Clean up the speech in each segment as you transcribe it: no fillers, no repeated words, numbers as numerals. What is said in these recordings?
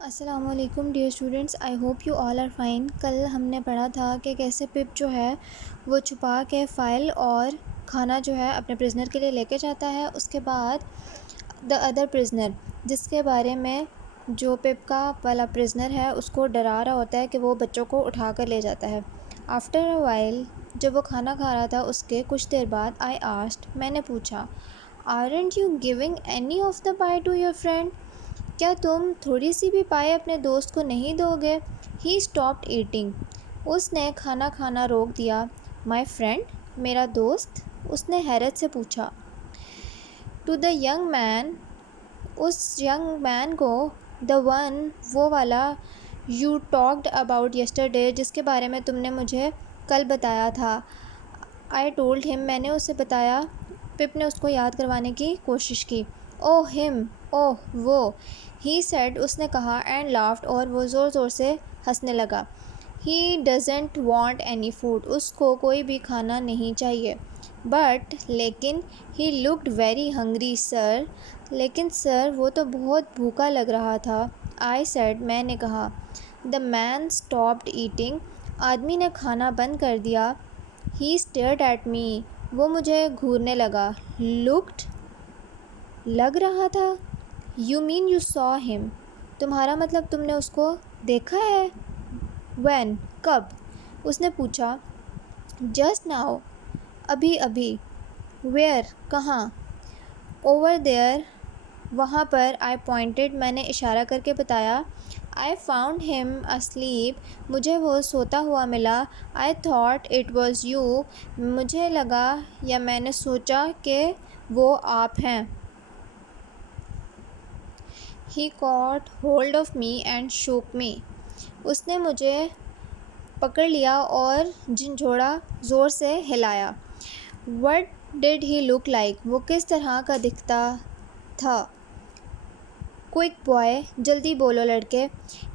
السلام علیکم dear students, I hope you all are fine. کل ہم نے پڑھا تھا کہ کیسے پپ جو ہے وہ چھپا کے فائل اور کھانا جو ہے اپنے پرزنر کے لیے لے کے جاتا ہے۔ اس کے بعد دا ادر پرزنر، جس کے بارے میں جو پپ کا والا پرزنر ہے اس کو ڈرا رہا ہوتا ہے کہ وہ بچوں کو اٹھا کر لے جاتا ہے۔ آفٹر اے وائل، جب وہ کھانا کھا رہا تھا اس کے کچھ دیر بعد، آئی آسکڈ، میں نے پوچھا، aren't you giving any of the pie to your friend? کیا تم تھوڑی سی بھی پائے اپنے دوست کو نہیں دو گے؟ ہی اسٹاپڈ ایٹنگ، اس نے کھانا کھانا روک دیا۔ مائی فرینڈ، میرا دوست؟ اس نے حیرت سے پوچھا۔ ٹو دا ینگ مین، اس ینگ مین کو، دا ون، وہ والا، یو ٹاکڈ اباؤٹ یسٹرڈے، جس کے بارے میں تم نے مجھے کل بتایا تھا۔ آئی ٹولڈ ہم، میں نے اسے بتایا۔ پپ نے اس کو یاد کروانے کی کوشش کی۔ اوہ ہم، اوہ وہ، ہی سیڈ، اس نے کہا، اینڈ لافڈ، اور وہ زور زور سے ہنسنے لگا۔ He doesn't want any food, اس کو کوئی بھی کھانا نہیں چاہیے۔ بٹ، لیکن، he looked very hungry sir, لیکن سر وہ تو بہت بھوکا لگ رہا تھا۔ آئی سیڈ، میں نے کہا۔ دا مین اسٹاپڈ ایٹنگ، آدمی نے کھانا بند کر دیا۔ ہی اسٹیئرڈ ایٹ می، وہ مجھے گھورنے لگا۔ لکڈ، لگ رہا تھا؟ یو مین یو سو ہم، تمہارا مطلب تم نے اس کو دیکھا ہے؟ وین، کب؟ اس نے پوچھا۔ جسٹ ناؤ، ابھی ابھی۔ ویئر، کہاں؟ اوور دیئر، وہاں پر۔ آئی پوائنٹڈ، میں نے اشارہ کر کے بتایا۔ آئی فاؤنڈ ہم اسلیپ، مجھے وہ سوتا ہوا ملا۔ I thought it was you, مجھے لگا یا میں نے سوچا کہ وہ آپ ہیں۔ ہی کاٹ ہولڈ آف می اینڈ شوک می، اس نے مجھے پکڑ لیا اور جھنجھوڑا، زور سے ہلایا۔ وٹ ڈڈ ہی لک لائک، وہ کس طرح کا دکھتا تھا؟ کوئک بوائے، جلدی بولو لڑکے۔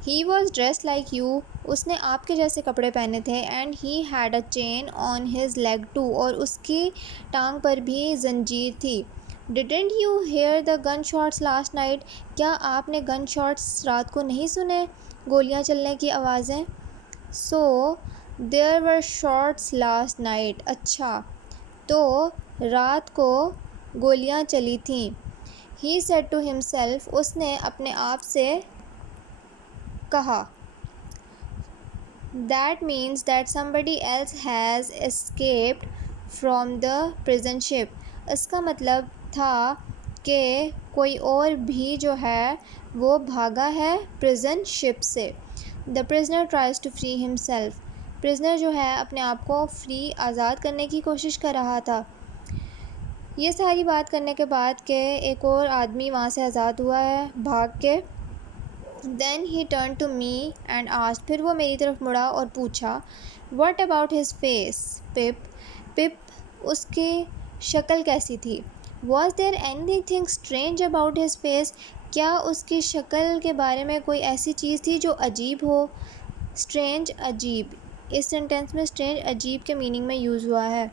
He was dressed like you, اس نے آپ کے جیسے کپڑے پہنے تھے۔ And he had a chain on his leg too, اور اس کی ٹانگ پر بھی زنجیر تھی۔ Didn't you hear the gun shots last night, کیا آپ نے گن شاٹس رات کو نہیں سنے؟ گولیاں چلنے کی آوازیں۔ سو دیر ور شاٹس لاسٹ نائٹ، اچھا، تو رات کو گولیاں چلی تھیں۔ ہی سیڈ ٹو ہمسیلف، اس نے اپنے آپ سے کہا۔ That means that somebody else has escaped from the prison ship، اس کا مطلب تھا کہ کوئی اور بھی جو ہے وہ بھاگا ہے پرزن شپ سے۔ The prisoner tries to free himself، prisoner جو ہے اپنے آپ کو فری، آزاد کرنے کی کوشش کر رہا تھا۔ یہ ساری بات کرنے کے بعد کہ ایک اور آدمی وہاں سے آزاد ہوا ہے بھاگ کے۔ Then he turned to me and asked، پھر وہ میری طرف مڑا اور پوچھا، What about his face، پپ؟ پپ، اس کی شکل کیسی تھی؟ Was there anything strange about his face، کیا اس کی شکل کے بارے میں کوئی ایسی چیز تھی جو عجیب ہو؟ Strange، عجیب، اس سینٹینس میں strange عجیب کے میننگ میں یوز ہوا ہے۔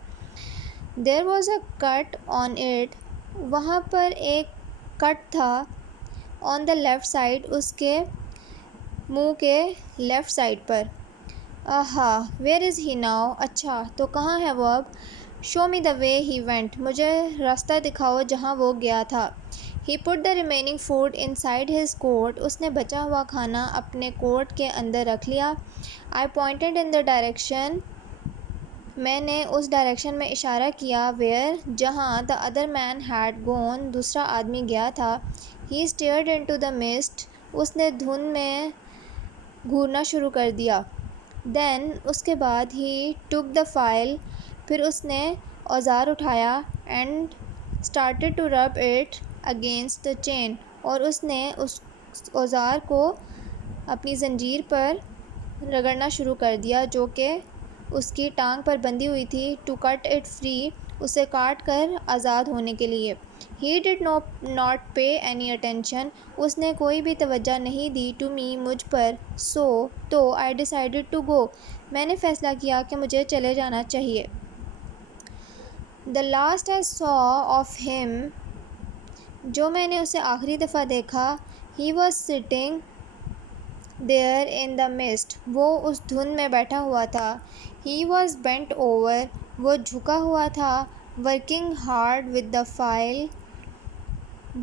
There was a cut on it، وہاں پر ایک کٹ تھا۔ On the left side، اس کے منہ کے left side per. Aha, where is he now، اچھا، تو کہاں ہے وہ اب؟ Show me the way he went، مجھے راستہ دکھاؤ جہاں وہ گیا تھا۔ He put the remaining food inside his coat، اس نے بچا ہوا کھانا اپنے کوٹ کے اندر رکھ لیا۔ I pointed in the direction، میں نے اس ڈائریکشن میں اشارہ کیا، where، جہاں the other man had gone، دوسرا آدمی گیا تھا۔ He stared into the mist، اس نے دھند میں گھورنا شروع کر دیا۔ Then، اس کے بعد he took the file، پھر اس نے اوزار اٹھایا and started to rub it against the chain، اور اس نے اس اوزار کو اپنی زنجیر پر رگڑنا شروع کر دیا جو کہ اس کی ٹانگ پر بندھی ہوئی تھی۔ to cut it free، اسے کاٹ کر آزاد ہونے کے لیے۔ he did not pay any attention، اس نے کوئی بھی توجہ نہیں دی to me، مجھ پر۔ so، تو I decided to go، میں نے فیصلہ کیا کہ مجھے چلے جانا چاہیے۔ the last I saw of him، جو میں نے اسے آخری دفعہ دیکھا، he was sitting there in the mist. وہ اس دھند میں بیٹھا ہوا تھا. He was bent over. وہ جھکا ہوا تھا. Working hard with the file.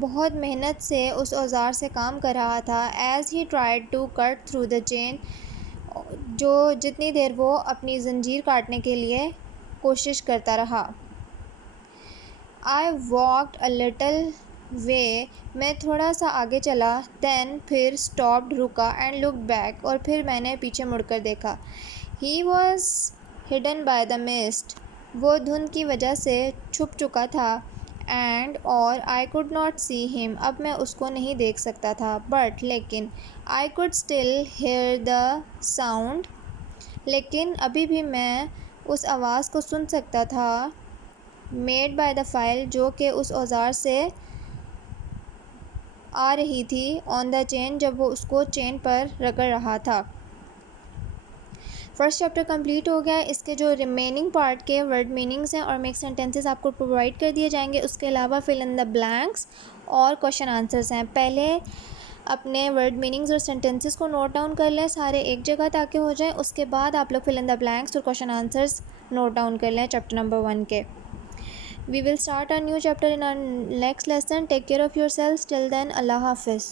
بہت محنت سے اس اوزار سے کام کر رہا تھا. As he tried to cut through the chain. جو جتنی دیر وہ اپنی زنجیر کاٹنے کے لیے کوشش کرتا رہا. I walked a little way. میں تھوڑا سا آگے چلا. Then پھر stopped رکا and looked back. اور پھر میں نے پیچھے مڑ کر دیکھا. He was hidden by the mist. وہ دھند کی وجہ سے چھپ چکا تھا. And اور I could not see him. اب میں اس کو نہیں دیکھ سکتا تھا. But لیکن I could still hear the sound. لیکن ابھی بھی میں اس آواز کو سن سکتا تھا. Made by the file. جو کہ اس اوزار سے آ رہی تھی. On the chain. جب وہ اس کو چین پر رگڑ رہا تھا. فرسٹ چیپٹر کمپلیٹ ہو گیا. اس کے جو ریمیننگ پارٹ کے ورڈ میننگس ہیں اور میک سینٹینسز آپ کو پرووائڈ کر دیے جائیں گے. اس کے علاوہ فل ان دا بلینکس اور کوشچن آنسرس ہیں. پہلے اپنے ورڈ میننگز اور سینٹینسز کو نوٹ ڈاؤن کر لیں سارے ایک جگہ تاکہ ہو جائیں. اس کے بعد آپ لوگ فل ان دا بلینکس اور کوشچن آنسرس نوٹ ڈاؤن کر لیں چیپٹر نمبر 1 کے. We will start a new chapter in our next lesson. Take care of yourselves. Till then, Allah Hafiz.